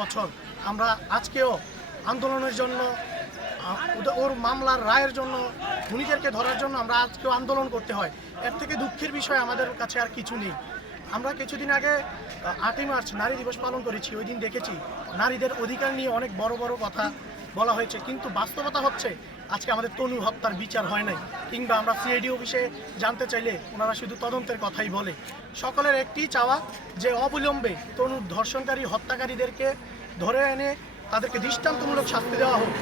বছর। আমরা আজকেও আন্দোলনের জন্য ওর মামলার রায়ের জন্য, খুনিদেরকে ধরার জন্য আমরা আজকেও আন্দোলন করতে হয়। এর থেকে দুঃখের বিষয় আমাদের কাছে আর কিছু নেই। আমরা কিছুদিন আগে আটই মার্চ নারী দিবস পালন করেছি, ওই দিন দেখেছি। নারীদের অধিকার নিয়ে অনেক বড় বড় কথা বলা হয়েছে, কিন্তু বাস্তবতা হচ্ছে, আজকে আমাদের তনু হত্যার বিচার হয় নাই। কিংবা আমরা সিআইডি অফিসে জানতে চাইলে ওনারা শুধু তদন্তের কথাই বলে। সকলের একটি চাওয়া যে অবিলম্বে তনুর ধর্ষণকারী হত্যাকারীদেরকে ধরে এনে তাদেরকে দৃষ্টান্তমূলক শাস্তি দেওয়া হোক।